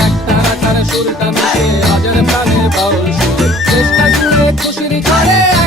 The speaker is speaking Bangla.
একটা রাখার সুরটা মিশে হাজার প্রাণের বাউল সুরে চেষ্টা জুড়ে খুশির ঝড়ে